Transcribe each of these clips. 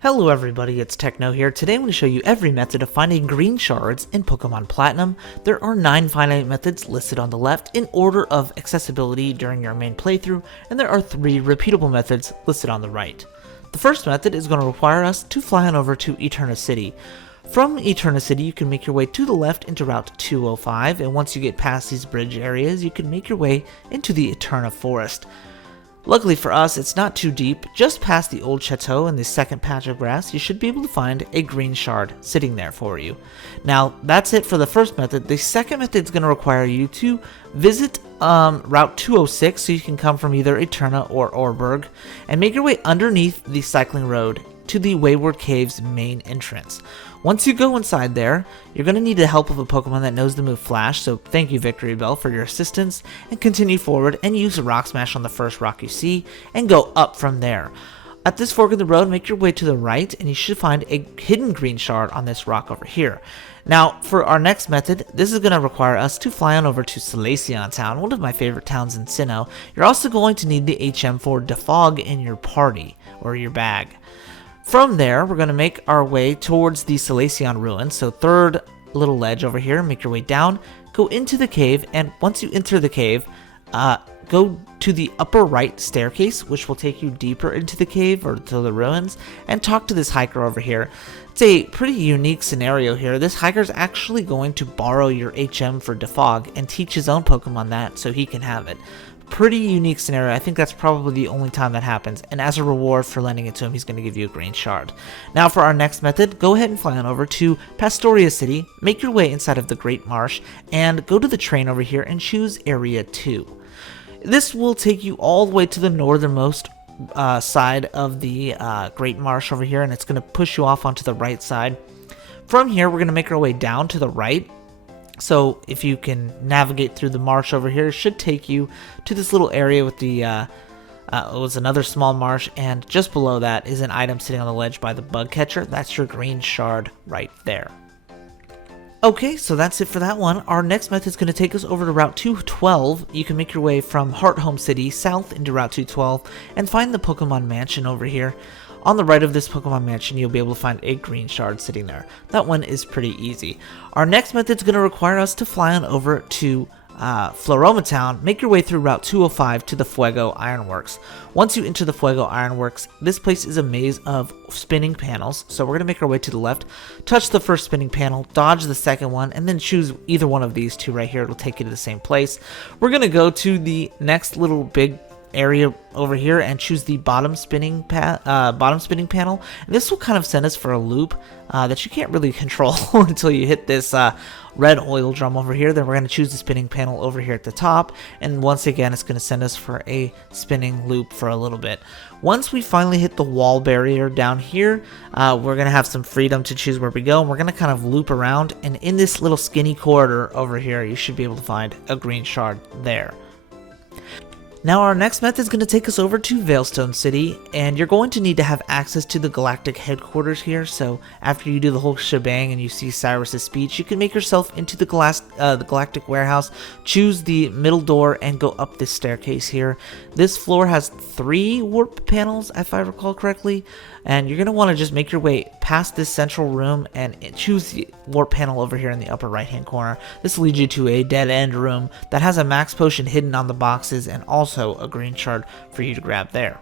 Hello everybody, it's Techno here. Today I'm going to show you every method of finding green shards in Pokemon Platinum. There are 9 finite methods listed on the left in order of accessibility during your main playthrough, and there are 3 repeatable methods listed on the right. The first method is going to require us to fly on over to Eterna City. From Eterna City, you can make your way to the left into Route 205, and once you get past these bridge areas, you can make your way into the Eterna Forest. Luckily for us, it's not too deep. Just past the old chateau and the second patch of grass, you should be able to find a green shard sitting there for you. Now, that's it for the first method. The second method is going to require you to visit Route 206, so you can come from either Eterna or Orberg, and make your way underneath the cycling road to the Wayward Cave's main entrance. Once you go inside there, you're going to need the help of a Pokemon that knows the move Flash, so thank you Victory Bell for your assistance, and continue forward and use a Rock Smash on the first rock you see, and go up from there. At this fork in the road, make your way to the right, and you should find a hidden green shard on this rock over here. Now, for our next method, this is going to require us to fly on over to Segunda Town, one of my favorite towns in Sinnoh. You're also going to need the HM for Defog in your party, or your bag. From there, we're going to make our way towards the Segunda ruins, so third little ledge over here, make your way down, go into the cave, and once you enter the cave, go to the upper right staircase, which will take you deeper into the cave or to the ruins, and talk to this hiker over here. It's a pretty unique scenario here. This hiker is actually going to borrow your HM for Defog and teach his own Pokemon that so he can have it. Pretty unique scenario. I think that's probably the only time that happens, and as a reward for lending it to him, he's going to give you a green shard. Now for our next method, go ahead and fly on over to Pastoria City, make your way inside of the Great Marsh, and go to the train over here and choose Area 2. This will take you all the way to the northernmost side of the Great Marsh over here, and it's going to push you off onto the right side. From here, we're going to make our way down to the right. So if you can navigate through the marsh over here, it should take you to this little area with the, it was another small marsh, and just below that is an item sitting on the ledge by the bug catcher. That's your green shard right there. Okay, so that's it for that one. Our next method is going to take us over to Route 212. You can make your way from Hearthome City south into Route 212 and find the Pokemon Mansion over here. On the right of this Pokemon Mansion, you'll be able to find a green shard sitting there. That one is pretty easy. Our next method is going to require us to fly on over to Floroma Town, make your way through Route 205 to the Fuego Ironworks. Once you enter the Fuego Ironworks, this place is a maze of spinning panels, so we're going to make our way to the left, touch the first spinning panel, dodge the second one, and then choose either one of these two right here. It'll take you to the same place. We're going to go to the next little big area over here and choose the bottom spinning panel, and this will kind of send us for a loop that you can't really control until you hit this red oil drum over here. Then we're going to choose the spinning panel over here at the top, and once again it's going to send us for a spinning loop for a little bit. Once we finally hit the wall barrier down here, we're going to have some freedom to choose where we go, and we're going to kind of loop around, and in this little skinny corridor over here you should be able to find a green shard there. Now our next method is going to take us over to Veilstone City, and you're going to need to have access to the Galactic headquarters here, so after you do the whole shebang and you see Cyrus's speech, you can make yourself into the Galactic warehouse, choose the middle door, and go up this staircase here. This floor has 3 warp panels, if I recall correctly, and you're going to want to just make your way past this central room and choose the warp panel over here in the upper right hand corner. This leads you to a dead end room that has a max potion hidden on the boxes and also a green shard for you to grab there.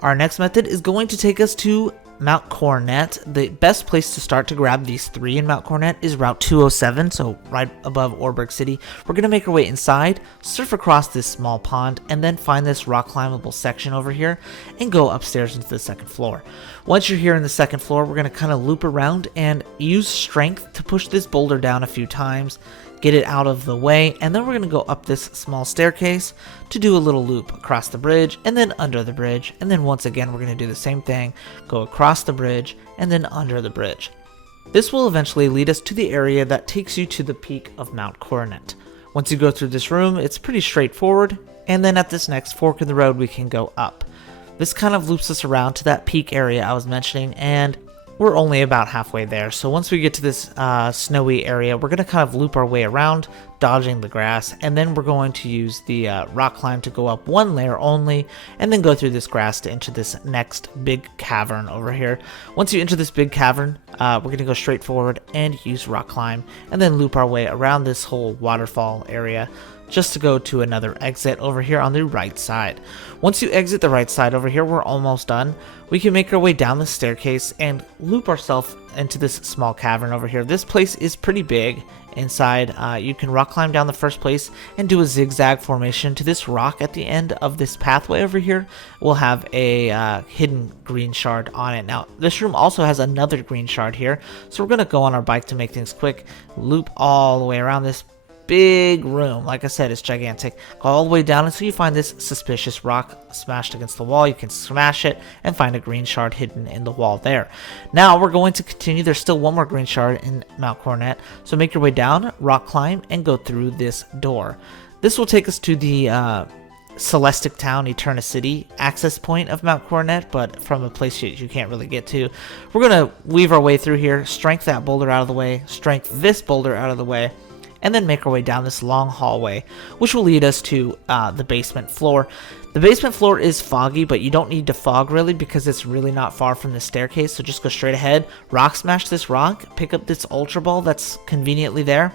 Our next method is going to take us to Mount Coronet. The best place to start to grab these 3 in Mount Coronet is Route 207, so right above Orberg City. We're going to make our way inside, surf across this small pond, and then find this rock climbable section over here and go upstairs into the second floor. Once you're here in the second floor, we're going to kind of loop around and use strength to push this boulder down a few times, get it out of the way, and then we're going to go up this small staircase to do a little loop across the bridge and then under the bridge, and then once again we're going to do the same thing, go across the bridge and then under the bridge. This will eventually lead us to the area that takes you to the peak of Mount Coronet. Once you go through this room, it's pretty straightforward, and then at this next fork in the road we can go up. This kind of loops us around to that peak area I was mentioning, and we're only about halfway there. So once we get to this snowy area, we're going to kind of loop our way around, dodging the grass, and then we're going to use the rock climb to go up one layer only, and then go through this grass to enter this next big cavern over here. Once you enter this big cavern, we're going to go straight forward and use rock climb, and then loop our way around this whole waterfall area, just to go to another exit over here on the right side. Once you exit the right side over here, we're almost done. We can make our way down the staircase and loop ourselves into this small cavern over here. This place is pretty big. Inside, you can rock climb down the first place and do a zigzag formation to this rock at the end of this pathway over here. We'll have a hidden green shard on it. Now, this room also has another green shard here, so we're going to go on our bike to make things quick, loop all the way around this big room. Like I said, it's gigantic. Go all the way down until you find this suspicious rock smashed against the wall. You can smash it and find a green shard hidden in the wall there. Now we're going to continue. There's still one more green shard in Mount Coronet, so make your way down, rock climb, and go through this door. This will take us to the Segunda Town, Eterna City access point of Mount Coronet, but from a place you can't really get to. We're going to weave our way through here, strength that boulder out of the way, strength this boulder out of the way, and then make our way down this long hallway, which will lead us to the basement floor. The basement floor is foggy, but you don't need to fog really because it's really not far from the staircase, so just go straight ahead, rock smash this rock, pick up this Ultra Ball that's conveniently there,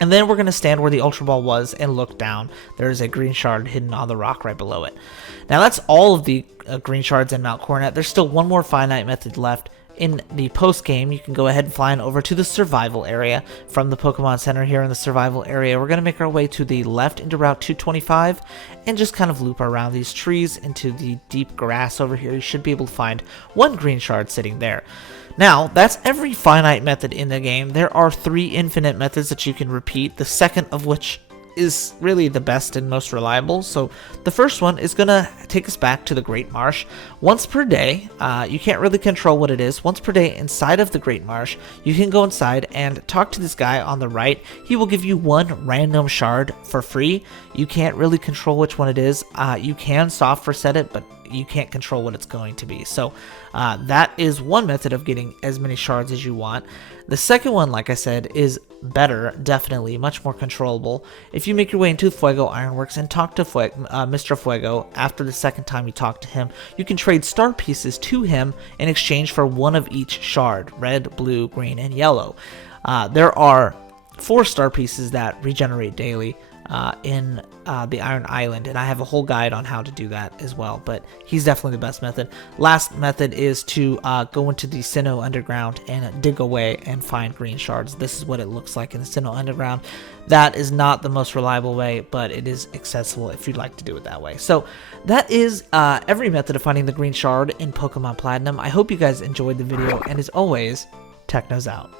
and then we're going to stand where the Ultra Ball was and look down. There is a green shard hidden on the rock right below it. Now that's all of the green shards in Mount Coronet. There's still one more finite method left. In the post game, you can go ahead and fly on over to the survival area from the Pokemon Center. Here in the survival area, we're going to make our way to the left into Route 225 and just kind of loop around these trees into the deep grass over here. You should be able to find one green shard sitting there. Now, that's every finite method in the game. There are 3 infinite methods that you can repeat, the second of which is really the best and most reliable. So the first one is gonna take us back to the Great Marsh. Once per day, you can't really control what it is. Once per day inside of the Great Marsh, you can go inside and talk to this guy on the right. He will give you one random shard for free. You can't really control which one it is. You can soft reset it, but you can't control what it's going to be. So that is one method of getting as many shards as you want. The second one, like I said, is better, definitely, much more controllable. If you make your way into Fuego Ironworks and talk to Mr. Fuego after the second time you talk to him, you can trade star pieces to him in exchange for one of each shard, red, blue, green, and yellow. There are 4 star pieces that regenerate daily in the Iron Island, and I have a whole guide on how to do that as well, but he's definitely the best method. Last method is to go into the Sinnoh Underground and dig away and find green shards. This is what it looks like in the Sinnoh Underground. That is not the most reliable way, but it is accessible if you'd like to do it that way. So that is every method of finding the green shard in Pokemon Platinum. I hope you guys enjoyed the video, and as always, Techno's out.